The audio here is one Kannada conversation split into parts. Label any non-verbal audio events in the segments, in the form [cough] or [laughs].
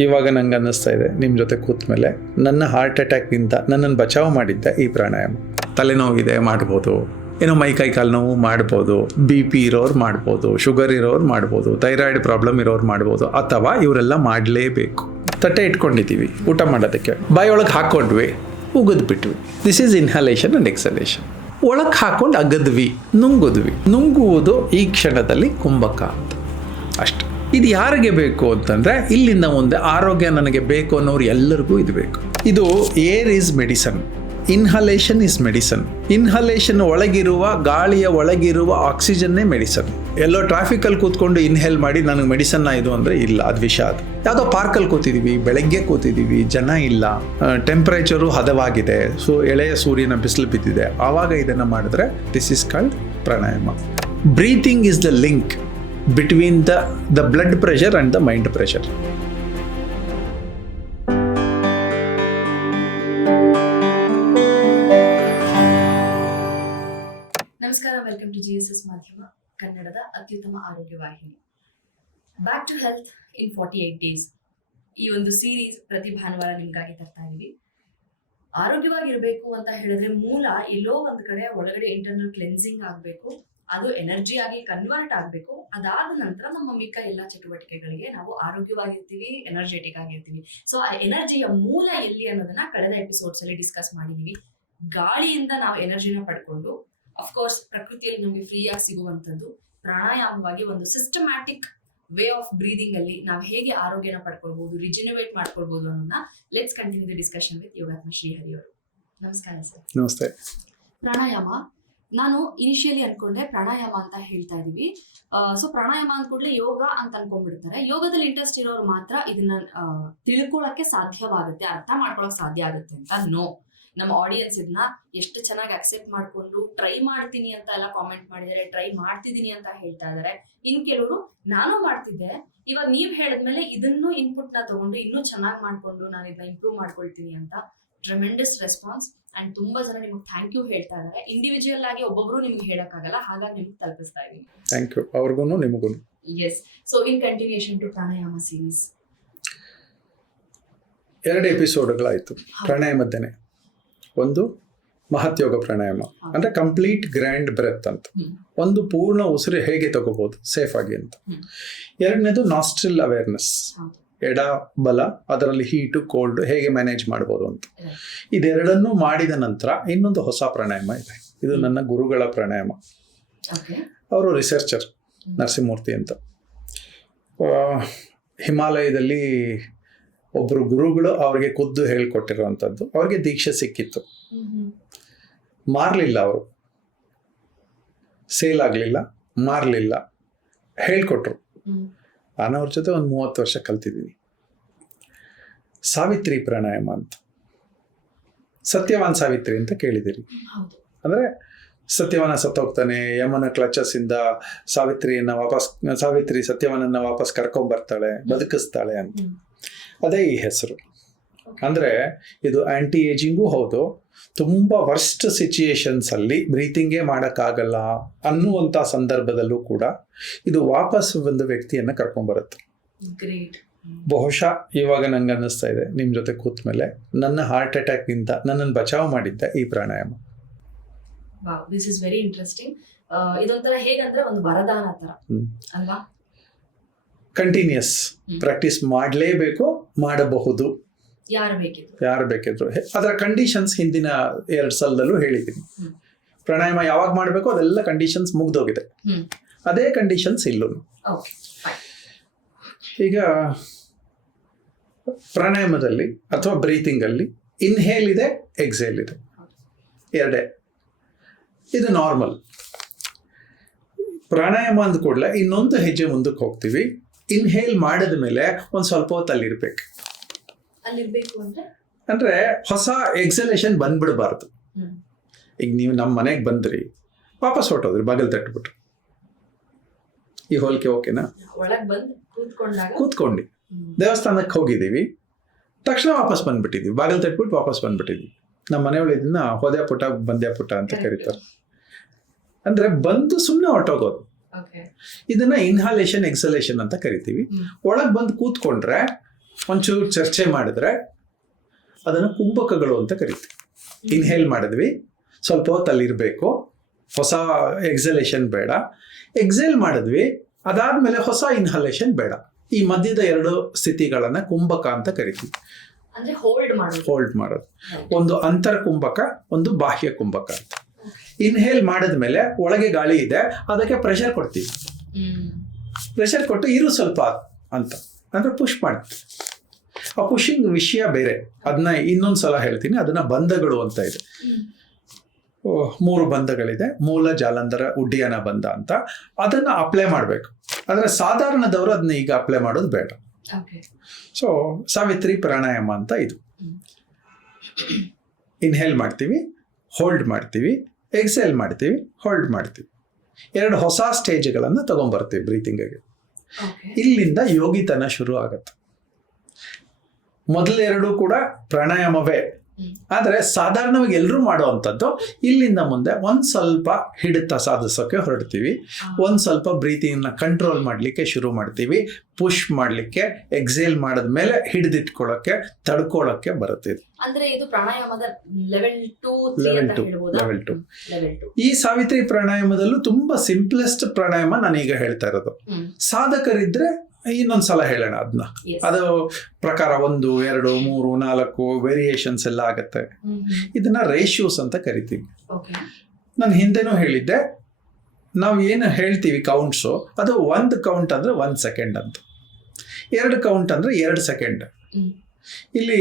ಇವಾಗ ನಂಗೆ ಅನ್ನಿಸ್ತಾ ಇದೆ ನಿಮ್ಮ ಜೊತೆ ಕೂತ ಮೇಲೆ ನನ್ನ ಹಾರ್ಟ್ ಅಟ್ಯಾಕ್ನಿಂದ ನನ್ನನ್ನು ಬಚಾವ್ ಮಾಡಿದ್ದೆ ಈ ಪ್ರಾಣಾಯಾಮ. ತಲೆನೋವಿದೆ, ಮಾಡ್ಬೋದು. ಏನೋ ಮೈ, ಕೈ, ಕಾಲು ನೋವು ಮಾಡ್ಬೋದು. ಬಿ ಪಿ ಇರೋರು ಮಾಡ್ಬೋದು. ಶುಗರ್ ಇರೋರು ಮಾಡ್ಬೋದು. ಥೈರಾಯ್ಡ್ ಪ್ರಾಬ್ಲಮ್ ಇರೋರು ಮಾಡ್ಬೋದು. ಅಥವಾ ಇವರೆಲ್ಲ ಮಾಡಲೇಬೇಕು. ತಟ್ಟೆ ಇಟ್ಕೊಂಡಿದ್ದೀವಿ. ಊಟ ಮಾಡೋದಕ್ಕೆ. ಬಾಯೊಳಗೆ ಹಾಕ್ಕೊಂಡ್ವಿ. ಉಗಿದ್ಬಿಟ್ವಿ. This is inhalation and exhalation ಒಳಗೆ ಹಾಕೊಂಡು ಅಗದ್ವಿ. ನುಂಗಿದ್ವಿ. ನುಂಗುವುದು ಈ ಕ್ಷಣದಲ್ಲಿ ಕುಂಭಕ ಅಂತ. ಅಷ್ಟೆ. ಇದು ಯಾರಿಗೆ ಬೇಕು ಅಂತಂದರೆ ಇಲ್ಲಿಂದ ಮುಂದೆ ಆರೋಗ್ಯ ನನಗೆ ಬೇಕು ಅನ್ನೋರು ಎಲ್ಲರಿಗೂ ಇದು ಬೇಕು. ಇದು air is medicine, inhalation is medicine. Inhalation ಒಳಗಿರುವ, ಗಾಳಿಯ ಒಳಗಿರುವ ಆಕ್ಸಿಜನ್ನೇ ಮೆಡಿಸನ್. ಎಲ್ಲೋ ಟ್ರಾಫಿಕಲ್ಲಿ ಕೂತ್ಕೊಂಡು ಇನ್ಹೇಲ್ ಮಾಡಿ ನನಗೆ ಮೆಡಿಸನ್ನ ಇದು ಅಂದರೆ ಇಲ್ಲ, ಅದು ವಿಷ ಅದು. ಯಾವುದೋ ಪಾರ್ಕಲ್ಲಿ ಕೂತಿದ್ದೀವಿ ಬೆಳಗ್ಗೆ ಕೂತಿದ್ದೀವಿ ಜನ ಇಲ್ಲ ಟೆಂಪ್ರೇಚರು ಹದವಾಗಿದೆ, ಸೊ ಎಳೆಯ ಸೂರ್ಯನ ಬಿಸಿಲು ಬಿದ್ದಿದೆ. ಆವಾಗ ಇದನ್ನು ಮಾಡಿದ್ರೆ this is called pranayama breathing is the link between the the blood pressure and the mind pressure ನಮಸ್ಕಾರ welcome to G S S ಮಾಧ್ಯಮ, ಕನ್ನಡದ ಅತ್ಯುತ್ತಮ ಆರೋಗ್ಯ ವಾಹಿನಿ. Back to health in forty eight days ಈ ಒಂದು ಸೀರೀಸ್ ಪ್ರತಿ ಭಾನುವಾರ ನಿಮಗಾಗಿ ತರ್ತಾ ಇದೀವಿ. ಆರೋಗ್ಯವಾಗಿರಬೇಕು ಅಂತ ಹೇಳಿದ್ರೆ ಮೂಲ ಎಲ್ಲೋ ಒಂದ್ ಕಡೆ, ಒಳಗಡೆ ಇಂಟರ್ನಲ್ ಕ್ಲೆನ್ಸಿಂಗ್ ಆಗ್ಬೇಕು. ಅದು ಎನರ್ಜಿ ಆಗಿ ಕನ್ವರ್ಟ್ ಆಗ್ಬೇಕು. ಅದಾದ ನಂತರ ನಮ್ಮ ಮಿಕ್ಕ ಎಲ್ಲಾ ಚಟುವಟಿಕೆಗಳಿಗೆ ನಾವು ಆರೋಗ್ಯವಾಗಿರ್ತೀವಿ ಎನರ್ಜೆಟಿಕ್ ಆಗಿರ್ತೀವಿ. ಸೊ ಆ ಎನರ್ಜಿಯ ಮೂಲ ಎಲ್ಲಿ ಅನ್ನೋದನ್ನ ಕಳೆದ ಎಪಿಸೋಡ್ಸ್ ಅಲ್ಲಿ ಡಿಸ್ಕಸ್ ಮಾಡಿದೀವಿ. ಗಾಳಿಯಿಂದ ನಾವು ಎನರ್ಜಿನ ಪಡ್ಕೊಂಡು ಅಫ್ಕೋರ್ಸ್ ಪ್ರಕೃತಿಯಲ್ಲಿ ನಮಗೆ ಫ್ರೀಯಾಗಿ ಆಗಿ ಸಿಗುವಂತದ್ದು ಪ್ರಾಣಾಯಾಮವಾಗಿ ಒಂದು ಸಿಸ್ಟಮ್ಯಾಟಿಕ್ ವೇ ಆಫ್ ಬ್ರೀದಿಂಗ್ ಅಲ್ಲಿ ನಾವು ಹೇಗೆ ಆರೋಗ್ಯನ ಪಡ್ಕೊಳ್ಬಹುದು ರಿಜಿನೋವೇಟ್ ಮಾಡ್ಕೊಳ್ಬಹುದು ಅನ್ನೋದನ್ನ let's continue the discussion with Yogatma Shrihari ಅವರು. ನಮಸ್ಕಾರ ಸರ್. ನಮಸ್ತೆ. ಪ್ರಾಣಾಯಾಮ ನಾನು ಇನಿಷಿಯಲಿ ಅನ್ಕೊಂಡೆ ಪ್ರಾಣಾಯಾಮ ಅಂತ ಹೇಳ್ತಾ ಇದೀವಿ. ಸೊ ಪ್ರಾಣಾಯಾಮ ಅಂದ್ಕೂಡ್ಲೆ ಕೂಡಲೇ ಯೋಗ ಅಂತ ಅನ್ಕೊಂಡ್ಬಿಡ್ತಾರೆ. ಯೋಗದಲ್ಲಿ ಇಂಟ್ರೆಸ್ಟ್ ಇರೋರು ಮಾತ್ರ ಇದನ್ನ ತಿಳ್ಕೊಳಕ್ಕೆ ಸಾಧ್ಯವಾಗುತ್ತೆ, ಅರ್ಥ ಮಾಡ್ಕೊಳಕ್ ಸಾಧ್ಯ ಆಗುತ್ತೆ ಅಂತ ನೋ. ನಮ್ಮ ಆಡಿಯನ್ಸ್ ಇದನ್ನ ಎಷ್ಟು ಚೆನ್ನಾಗಿ ಅಕ್ಸೆಪ್ಟ್ ಮಾಡ್ಕೊಂಡು, ಟ್ರೈ ಮಾಡ್ತೀನಿ ಅಂತ ಎಲ್ಲ ಕಾಮೆಂಟ್ ಮಾಡಿದರೆ ಟ್ರೈ ಮಾಡ್ತಿದ್ದೀನಿ ಅಂತ ಹೇಳ್ತಾ ಇದಾರೆ. ಇನ್ ಕೆಲವರು, ನಾನು ಮಾಡ್ತಿದ್ದೆ. ಇವಾಗ ನೀವ್ ಹೇಳಿದ್ಮೇಲೆ ಇದನ್ನು ಇನ್ಪುಟ್ನ ತಗೊಂಡು, ಇನ್ನೂ ಚೆನ್ನಾಗಿ ಮಾಡ್ಕೊಂಡು ನಾನು ಇದನ್ನ ಇಂಪ್ರೂವ್ ಮಾಡ್ಕೊಳ್ತೀನಿ ಅಂತ ಟ್ರೆಮೆಂಡಸ್ ರೆಸ್ಪಾನ್ಸ್ ಅಂಡ್ ತುಂಬಾ ಜನ ನಿಮ್ಗೆ ಥ್ಯಾಂಕ್ ಯು ಹೇಳ್ತಾ ಇದ್ದಾರೆ. ಇಂಡಿವಿಜುವಲ್ ಆಗಿ ಒಬ್ಬೊಬ್ರು ನಿಮ್ಗೆ ಹೇಳಕ್ಕಾಗಲ್ಲ ಹಾಗಾಗಿ ನಿಮ್ಗೆ ತಲುಪಿಸ್ತಾ ಇದೀನಿ. ಥ್ಯಾಂಕ್ ಯು ಅವ್ರಿಗೂ ನಿಮಗೂ yes so in continuation to pranayama series ಎರಡು ಎಪಿಸೋಡ್ಗಳಾಯಿತು ಪ್ರಾಣಾಯಾಮದ್ದೇನೆ ಒಂದು ಮಹತ್ಯೋಗ ಪ್ರಾಣಾಯಾಮ. ಅಂದರೆ ಕಂಪ್ಲೀಟ್ ಗ್ರ್ಯಾಂಡ್ ಬ್ರೆತ್ ಅಂತ. ಒಂದು ಪೂರ್ಣ ಉಸಿರು ಹೇಗೆ ತಗೋಬೋದು? ಸೇಫ್ ಆಗಿ ಅಂತ. ಎರಡನೇದು ನಾಸ್ಟ್ರಿಲ್ ಅವೇರ್ನೆಸ್. ಎಡ ಬಲ ಅದರಲ್ಲಿ ಹೀಟು ಕೋಲ್ಡ್ ಹೇಗೆ ಮ್ಯಾನೇಜ್ ಮಾಡ್ಬೋದು ಅಂತ. ಇದೆರಡನ್ನು ಮಾಡಿದ ನಂತರ ಇನ್ನೊಂದು ಹೊಸ ಪ್ರಾಣಾಯಾಮ ಇದೆ. ಇದು ನನ್ನ ಗುರುಗಳ ಪ್ರಾಣಾಯಾಮ. ಅವರು ರಿಸರ್ಚರ್ ನರಸಿಂಹಮೂರ್ತಿ ಅಂತ. ಹಿಮಾಲಯದಲ್ಲಿ ಒಬ್ಬರು ಗುರುಗಳು ಅವರಿಗೆ ಖುದ್ದು ಹೇಳ್ಕೊಟ್ಟಿರುವಂಥದ್ದು. ಅವ್ರಿಗೆ ದೀಕ್ಷೆ ಸಿಕ್ಕಿತ್ತು. ಮಾರಲಿಲ್ಲ ಅವರು. ಸೇಲ್ ಆಗಲಿಲ್ಲ ಮಾರಲಿಲ್ಲ. ಹೇಳ್ಕೊಟ್ರು. ಅವ್ರ ಜೊತೆ ಒಂದು ಮೂವತ್ತು ವರ್ಷ ಕಲ್ತಿದ್ದೀನಿ. ಸಾವಿತ್ರಿ ಪ್ರಾಣಾಯಾಮ ಅಂತ. ಸತ್ಯವಾನ್ ಸಾವಿತ್ರಿ ಅಂತ ಕೇಳಿದಿರಿ ಅಂದರೆ ಸತ್ಯವನ ಸತ್ತೋಗ್ತಾನೆ ಯಮನ ಕ್ಲಚಸ್ಸಿಂದ ಸಾವಿತ್ರಿಯನ್ನ ವಾಪಸ್ ಸಾವಿತ್ರಿ ಸತ್ಯವನನ್ನ ವಾಪಸ್ ಕರ್ಕೊಂಬರ್ತಾಳೆ ಬದುಕಿಸ್ತಾಳೆ ಅಂತ. ಅದೇ ಈ ಹೆಸರು. ಅಂದರೆ ಇದು ಆ್ಯಂಟಿ ಏಜಿಂಗೂ ಹೌದು. ತುಂಬ ವರ್ಸ್ಟ್ ಸಿಚುಯೇಷನ್ಸಲ್ಲಿ ಬ್ರೀತಿಂಗೇ ಮಾಡೋಕ್ಕಾಗಲ್ಲ ಅನ್ನುವಂಥ ಸಂದರ್ಭದಲ್ಲೂ ಕೂಡ ಇದು ವಾಪಸ್ ಒಂದು ವ್ಯಕ್ತಿಯನ್ನು ಕರ್ಕೊಂಡ್ಬರುತ್ತೆ ಬಹುಶಃ ಇವಾಗ ನಂಗೆ ಅನ್ನಿಸ್ತಾ ಇದೆ ನಿಮ್ಮ ಜೊತೆ ಕೂತ ಮೇಲೆ ನನ್ನ ಹಾರ್ಟ್ ಅಟ್ಯಾಕ್ನಿಂದ ನನ್ನನ್ನು ಬಚಾವ್ ಮಾಡಿದ್ದೆ ಈ pranayama. This is very interesting ಇದೊಂಥರ ಹೇಗಂದ್ರೆ ಒಂದು ವರದಾನ ತರ. ಅಲ್ವಾ? ಕಂಟಿನ್ಯೂಸ್ ಪ್ರಾಕ್ಟೀಸ್ ಮಾಡಲೇಬೇಕು ಮಾಡಬಹುದು. ಯಾರು ಬೇಕಿದ್ರು ಯಾರು ಬೇಕಿದ್ರು. ಹೆ- ಅದರ ಕಂಡೀಷನ್ಸ್ ಹಿಂದಿನ ಎರಡು ಸಲದಲ್ಲೂ ಹೇಳಿದ್ದೀನಿ. ಪ್ರಾಣಾಯಾಮ ಯಾವಾಗ ಮಾಡಬೇಕು ಅದೆಲ್ಲ ಕಂಡೀಷನ್ಸ್ ಮುಗ್ದೋಗಿದೆ. ಅದೇ ಕಂಡೀಷನ್ಸ್ ಇಲ್ಲೂ. ಈಗ ಪ್ರಾಣಾಯಾಮದಲ್ಲಿ ಅಥವಾ ಬ್ರೀತಿಂಗ್ ಅಲ್ಲಿ ಇನ್ಹೇಲ್ ಇದೆ ಎಕ್ಸೇಲ್ ಇದೆ. ಎರಡೇ. ಇದು ನಾರ್ಮಲ್ ಪ್ರಾಣಾಯಾಮ ಅಂದ ಕೂಡಲೇ ಇನ್ನೊಂದು ಹೆಜ್ಜೆ ಮುಂದಕ್ಕೆ ಹೋಗ್ತೀವಿ. ಇನ್ಹೇಲ್ ಮಾಡಿದ ಮೇಲೆ ಒಂದು ಸ್ವಲ್ಪ ಹೊತ್ತು ಅಲ್ಲಿರ್ಬೇಕು ಅಲ್ಲಿರ್ಬೇಕು ಅಂದ್ರೆ? ಅಂದ್ರೆ ಹೊಸ ಎಕ್ಸಲೇಷನ್ ಬಂದ್ಬಿಡಬಾರ್ದು. ಈಗ ನೀವು ನಮ್ಮ ಮನೆಗೆ ಬಂದ್ರಿ ವಾಪಸ್ ಹೊಟ್ಟೋದ್ರಿ ಬಾಗಿಲು ತಟ್ಬಿಟ್ರು. ಈ ಹೋಲಿಕೆ ಓಕೆನಾ? ಕೂತ್ಕೊಂಡು. ದೇವಸ್ಥಾನಕ್ಕೆ ಹೋಗಿದ್ದೀವಿ ತಕ್ಷಣ ವಾಪಸ್ ಬಂದ್ಬಿಟ್ಟಿದ್ವಿ ಬಾಗಿಲು ತಟ್ಬಿಟ್ಟು ವಾಪಸ್ ಬಂದ್ಬಿಟ್ಟಿದ್ವಿ ನಮ್ಮ ಮನೆಯೊಳಗೆ ಇದನ್ನ ಹೋದೆ ಪುಟ ಬಂದ್ಯ ಪುಟ ಅಂತ. ಕರೀತಾರೆ. ಅಂದ್ರೆ ಬಂದು ಸುಮ್ಮನೆ ಹೊಟ್ಟೋಗೋದು Okay. ಇದನ್ನ ಇನ್ಹಾಲೇಷನ್ ಎಕ್ಸಲೇಷನ್ ಅಂತ ಕರಿತೀವಿ. ಒಳಗೆ ಬಂದು ಕೂತ್ಕೊಂಡ್ರೆ ಒಂಚೂರು ಚರ್ಚೆ ಮಾಡಿದ್ರೆ ಅದನ್ನು ಕುಂಭಕಗಳು ಅಂತ ಕರಿತೀವಿ ಇನ್ಹೇಲ್ ಮಾಡಿದ್ವಿ. ಸ್ವಲ್ಪ ಹೊತ್ತು ಅಲ್ಲಿರಬೇಕು ಹೊಸ ಎಕ್ಸಲೇಷನ್ ಬೇಡ. ಎಕ್ಸೇಲ್ ಮಾಡಿದ್ವಿ. ಅದಾದ್ಮೇಲೆ ಹೊಸ ಇನ್ಹಲೇಷನ್ ಬೇಡ. ಈ ಮಧ್ಯದ ಎರಡು ಸ್ಥಿತಿಗಳನ್ನು ಕುಂಭಕ ಅಂತ ಕರಿತೀವಿ. ಹೋಲ್ಡ್ ಮಾಡೋದು. ಹೋಲ್ಡ್ ಮಾಡೋದು. ಒಂದು ಅಂತರ ಕುಂಭಕ ಒಂದು ಬಾಹ್ಯ ಕುಂಭಕ ಅಂತ. ಇನ್ಹೇಲ್ ಮಾಡಿದ್ಮೇಲೆ ಒಳಗೆ ಗಾಳಿ ಇದೆ. ಅದಕ್ಕೆ ಪ್ರೆಷರ್ ಕೊಡ್ತೀವಿ. ಪ್ರೆಷರ್ ಕೊಟ್ಟು ಇರು ಸ್ವಲ್ಪ ಅಂತ. ಅಂದ್ರೆ ಪುಷ್ ಮಾಡ್ತೀವಿ. ಆ ಪುಷಿಂಗ್ ವಿಷಯ ಬೇರೆ. ಅದನ್ನ ಇನ್ನೊಂದು ಸಲ ಹೇಳ್ತೀನಿ. ಅದನ್ನ ಬಂಧಗಳು ಅಂತ ಇದೆ. ಮೂರು ಬಂಧಗಳಿದೆ. ಮೂಲ ಜಾಲಂಧರ ಉಡ್ಡಯನ ಬಂಧ ಅಂತ. ಅದನ್ನ ಅಪ್ಲೈ ಮಾಡಬೇಕು. ಆದರೆ ಸಾಧಾರಣದವರು ಅದನ್ನ ಈಗ ಅಪ್ಲೈ ಮಾಡೋದು ಬೇಡ. ಸೊ ಸಾವಿತ್ರಿ ಪ್ರಾಣಾಯಾಮ ಅಂತ ಇದು. ಇನ್ಹೇಲ್ ಮಾಡ್ತೀವಿ ಹೋಲ್ಡ್ ಮಾಡ್ತೀವಿ ಎಕ್ಸೇಲ್ ಮಾಡ್ತೀವಿ ಹೋಲ್ಡ್ ಮಾಡ್ತೀವಿ. ಎರಡು ಹೊಸ ಸ್ಟೇಜ್ಗಳನ್ನು ತಗೊಂಡ್ಬರ್ತೀವಿ ಬ್ರೀತಿಂಗಿಗೆ ಇಲ್ಲಿಂದ ಯೋಗಿತನ ಶುರು ಆಗತ್ತೆ ಮೊದಲೆರಡು ಕೂಡ ಪ್ರಾಣಾಯಾಮವೇ. ಆದರೆ ಸಾಧಾರಣವಾಗಿ ಎಲ್ಲರೂ ಮಾಡುವಂಥದ್ದು ಇಲ್ಲಿಂದ ಮುಂದೆ ಒಂದು ಸ್ವಲ್ಪ ಹಿಡಿತ ಸಾಧಿಸೋಕೆ ಹೊರಡ್ತೀವಿ. ಒಂದು ಸ್ವಲ್ಪ ಬ್ರೀತಿಂಗ್ನ ಕಂಟ್ರೋಲ್ ಮಾಡಲಿಕ್ಕೆ ಶುರು ಮಾಡ್ತೀವಿ. ಪುಷ್ ಮಾಡಲಿಕ್ಕೆ ಎಕ್ಸೇಲ್ ಮಾಡಿದ್ಮೇಲೆ ಹಿಡಿದಿಟ್ಕೊಳ್ಳೋಕ್ಕೆ ತಡ್ಕೊಳ್ಳೋಕ್ಕೆ ಬರುತ್ತೆ ಇದು. ಅಂದ್ರೆ ಇದು ಪ್ರಾಣಾಯಾಮದ ಲೆವೆಲ್ ಟು. ಲೆವೆಲ್ ಟು ಈ ಸಾವಿತ್ರಿ ಪ್ರಾಣಾಯಾಮದಲ್ಲೂ ತುಂಬಾ ಸಿಂಪ್ಲೆಸ್ಟ್ ಪ್ರಾಣಾಯಾಮ ನಾನೀಗ ಹೇಳ್ತಾ ಇರೋದು. ಸಾಧಕರಿದ್ರೆ ಇನ್ನೊಂದು ಸಲ ಹೇಳೋಣ ಅದನ್ನ ಅದು ಪ್ರಕಾರ ಒಂದು ಎರಡು ಮೂರು ನಾಲ್ಕು ವೇರಿಯೇಷನ್ಸ್ ಎಲ್ಲ ಆಗುತ್ತೆ. ಇದನ್ನ ರೇಷ್ಯೂಸ್ ಅಂತ ಕರಿತೀವಿ. ನಾನು ಹಿಂದೆನೂ ಹೇಳಿದ್ದೆ ನಾವು ಏನು ಹೇಳ್ತೀವಿ ಕೌಂಟ್ಸು ಅದು ಒಂದು ಕೌಂಟ್ ಅಂದರೆ ಒಂದು ಸೆಕೆಂಡ್ ಅಂತ. ಎರಡು ಕೌಂಟ್ ಅಂದರೆ ಎರಡು ಸೆಕೆಂಡ್ ಇಲ್ಲಿ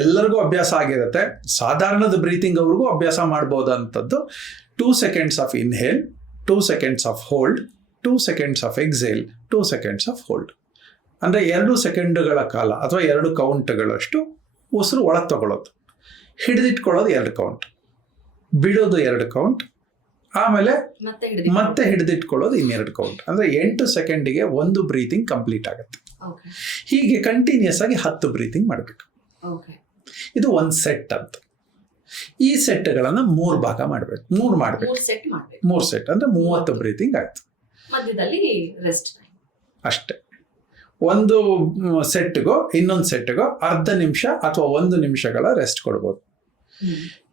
ಎಲ್ಲರಿಗೂ ಅಭ್ಯಾಸ ಆಗಿರುತ್ತೆ. ಸಾಧಾರಣದ ಬ್ರೀತಿಂಗ್ ಅವ್ರಿಗೂ ಅಭ್ಯಾಸ ಮಾಡ್ಬೋದಂಥದ್ದು. Two seconds of inhale two seconds of hold two seconds of exhale two seconds of hold ಅಂದರೆ ಎರಡು ಸೆಕೆಂಡುಗಳ ಕಾಲ ಅಥವಾ ಎರಡು ಕೌಂಟ್ಗಳಷ್ಟು ಉಸಿರು ಒಳಗೆ ತಗೊಳ್ಳೋದು ಹಿಡಿದಿಟ್ಕೊಳ್ಳೋದು ಎರಡು ಕೌಂಟ್ ಬಿಡೋದು ಎರಡು ಕೌಂಟ್ ಆಮೇಲೆ ಮತ್ತೆ ಹಿಡಿದು ಮತ್ತೆ ಹಿಡಿದಿಟ್ಕೊಳ್ಳೋದು ಇನ್ನೆರಡು ಕೌಂಟ್ ಅಂದರೆ ಎಂಟು ಸೆಕೆಂಡಿಗೆ ಒಂದು ಬ್ರೀತಿಂಗ್ ಕಂಪ್ಲೀಟ್ ಆಗುತ್ತೆ. ಹೀಗೆ ಕಂಟಿನ್ಯೂಸ್ ಆಗಿ ಹತ್ತು ಬ್ರೀತಿಂಗ್ ಮಾಡಬೇಕು. ಇದು ಒಂದು ಸೆಟ್ ಅಂತ. ಈ ಸೆಟ್ಗಳನ್ನು ಮೂರು ಭಾಗ ಮಾಡಬೇಕು. ಮೂರು ಮಾಡಬೇಕು. ಮೂರ್ ಸೆಟ್ ಮಾಡ್ಬೇಕು. ಮೂರು ಸೆಟ್ ಅಂದರೆ ಮೂವತ್ತು ಬ್ರೀತಿಂಗ್ ಆಯ್ತು. ಮಧ್ಯದಲ್ಲಿ ರೆಸ್ಟ್ ಅಷ್ಟೇ. ಒಂದು ಸೆಟ್ಗೋ ಇನ್ನೊಂದು ಸೆಟ್ಗೋ ಅರ್ಧ ನಿಮಿಷ ಅಥವಾ ಒಂದು ನಿಮಿಷಗಳ ರೆಸ್ಟ್ ಕೊಡ್ಬೋದು.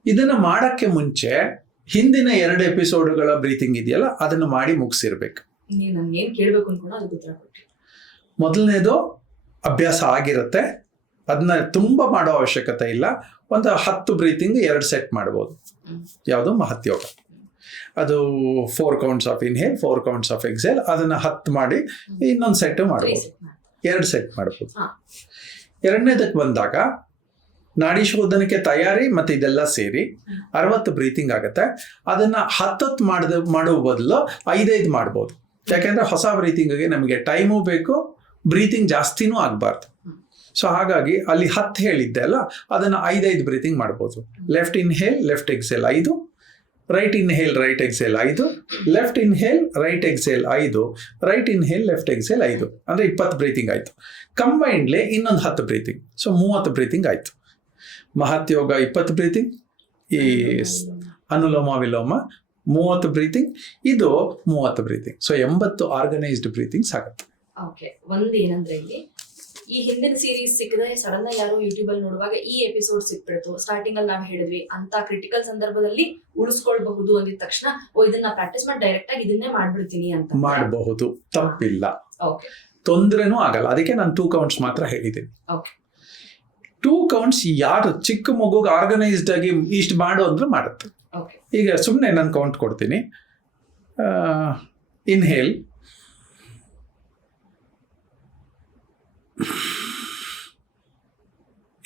ಇದನ್ನು ಮಾಡೋಕ್ಕೆ ಮುಂಚೆ ಹಿಂದಿನ ಎರಡು ಎಪಿಸೋಡ್ಗಳ ಬ್ರೀತಿಂಗ್ ಇದೆಯಲ್ಲ ಅದನ್ನು ಮಾಡಿ ಮುಗಿಸಿರ್ಬೇಕು. ಮೊದಲನೇದು ಅಭ್ಯಾಸ ಆಗಿರುತ್ತೆ. ಅದನ್ನ ತುಂಬ ಮಾಡೋ ಅವಶ್ಯಕತೆ ಇಲ್ಲ. ಒಂದು ಹತ್ತು ಬ್ರೀತಿಂಗ್ ಎರಡು ಸೆಟ್ ಮಾಡ್ಬೋದು. ಯಾವುದು ಮಹತ್ಯೋಗ. ಅದು four counts of inhale four counts of exhale ಅದನ್ನು ಹತ್ತು ಮಾಡಿ ಇನ್ನೊಂದು ಸೆಟ್ ಮಾಡ್ಬೋದು. ಮಾಡಿ ಎರಡು ಸೆಟ್ ಮಾಡ್ಬೋದು. ಎರಡನೇದಕ್ಕೆ ಬಂದಾಗ ನಾಡಿ ಶೋಧನಕ್ಕೆ ತಯಾರಿ ಮತ್ತು ಇದೆಲ್ಲ ಸೇರಿ ಅರವತ್ತು ಬ್ರೀತಿಂಗ್ ಆಗುತ್ತೆ. ಅದನ್ನ ಹತ್ತತ್ತು ಮಾಡಿದ ಮಾಡುವ ಬದಲು ಐದೈದು ಮಾಡ್ಬೋದು. ಯಾಕೆಂದ್ರೆ ಹೊಸ ಬ್ರೀತಿಂಗ್ಗೆ ನಮಗೆ ಟೈಮು ಬೇಕು ಬ್ರೀತಿಂಗ್ ಜಾಸ್ತಿನೂ ಆಗಬಾರ್ದು. ಸೊ ಹಾಗಾಗಿ ಅಲ್ಲಿ ಹತ್ತು ಹೇಳಿದ್ದೆ ಅಲ್ಲ ಅದನ್ನು ಐದೈದು ಬ್ರೀತಿಂಗ್ ಮಾಡ್ಬೋದು. ಲೆಫ್ಟ್ ಇನ್ಹೇಲ್ ಲೆಫ್ಟ್ ಎಕ್ಸೆಲ್ ಐದು. ರೈಟ್ ಇನ್ಹೇಲ್ ರೈಟ್ ಎಕ್ಸೇಲ್ ಐದು. ಲೆಫ್ಟ್ ಇನ್ಹೇಲ್ ರೈಟ್ ಎಕ್ಸೇಲ್ ಐದು. ರೈಟ್ ಇನ್ಹೇಲ್ ಲೆಫ್ಟ್ ಎಕ್ಸೇಲ್ ಐದು. ಅಂದರೆ ಇಪ್ಪತ್ತು ಬ್ರೀತಿಂಗ್ ಆಯಿತು. ಕಂಬೈನ್ಡ್ಲಿ ಇನ್ನೊಂದು ಹತ್ತು ಬ್ರೀತಿಂಗ್ ಸೊ ಮೂವತ್ತು ಬ್ರೀತಿಂಗ್ ಆಯಿತು. ಮಹತ್ಯೋಗ ಇಪ್ಪತ್ತು ಬ್ರೀತಿಂಗ್ ಈ ಅನುಲೋಮ, ವಿಲೋಮ, ಮೂವತ್ತು ಬ್ರೀತಿಂಗ್ ಇದು ಮೂವತ್ತು ಬ್ರೀತಿಂಗ್ ಸೊ ಎಂಬತ್ತು ಆರ್ಗನೈಸ್ಡ್ ಬ್ರೀತಿಂಗ್ಸ್ ಆಗುತ್ತೆ. ಓಕೆ ಒಂದು ಏನಂದ್ರೆ ಇಲ್ಲಿ ಈ ಹಿಂದಿನ ಸೀರೀಸ್ ಸಿಕ್ಕಿದ್ರೆ ಸಡನ್ ಯಾರು ಯಾರೋ ಯೂಟ್ಯೂಬ್ ಅಲ್ಲಿ ನೋಡುವಾಗ ಈ ಎಪಿಸೋಡ್ ಸಿಕ್ಬಿಡ್ತು. ಸ್ಟಾರ್ಟಿಂಗ್ ಅಲ್ಲಿ ನಾವು ಹೇಳಿದ್ವಿ ಅಂತ ಕ್ರಿಟಿಕಲ್ ಸಂದರ್ಭದಲ್ಲಿ ಉಳಿಸ್ಕೊಳ್ಬಹುದು ಅಂದಿದ ತಕ್ಷಣ ಓ ಇದನ್ನ ಪ್ರಾಕ್ಟೀಸ್ ಮಾಡಿ ಡೈರೆಕ್ಟ್ ಆಗಿ ಇದನ್ನೇ ಮಾಡ್ಬಿಡ್ತೀನಿ ಅಂತ. ಮಾಡಬಹುದು. ತಪ್ಪಿಲ್ಲ. ಓಕೆ ತೊಂದರೆನೂ ಆಗಲ್ಲ. ಅದಕ್ಕೆ ನಾನು ಟೂ ಕೌಂಟ್ಸ್ ಮಾತ್ರ ಹೇಳಿದ್ದೀನಿ. ಟೂ ಕೌಂಟ್ಸ್ ಯಾರು ಚಿಕ್ಕ ಮಗುಗೆ ಆರ್ಗನೈಸ್ಡ್ ಆಗಿ ಇಷ್ಟು ಮಾಡು ಅಂದ್ರೆ ಮಾಡುತ್ತೆ. ಓಕೆ ಈಗ ಸುಮ್ಮನೆ ನಾನು ಕೌಂಟ್ ಕೊಡ್ತೀನಿ. ಇನ್ಹೇಲ್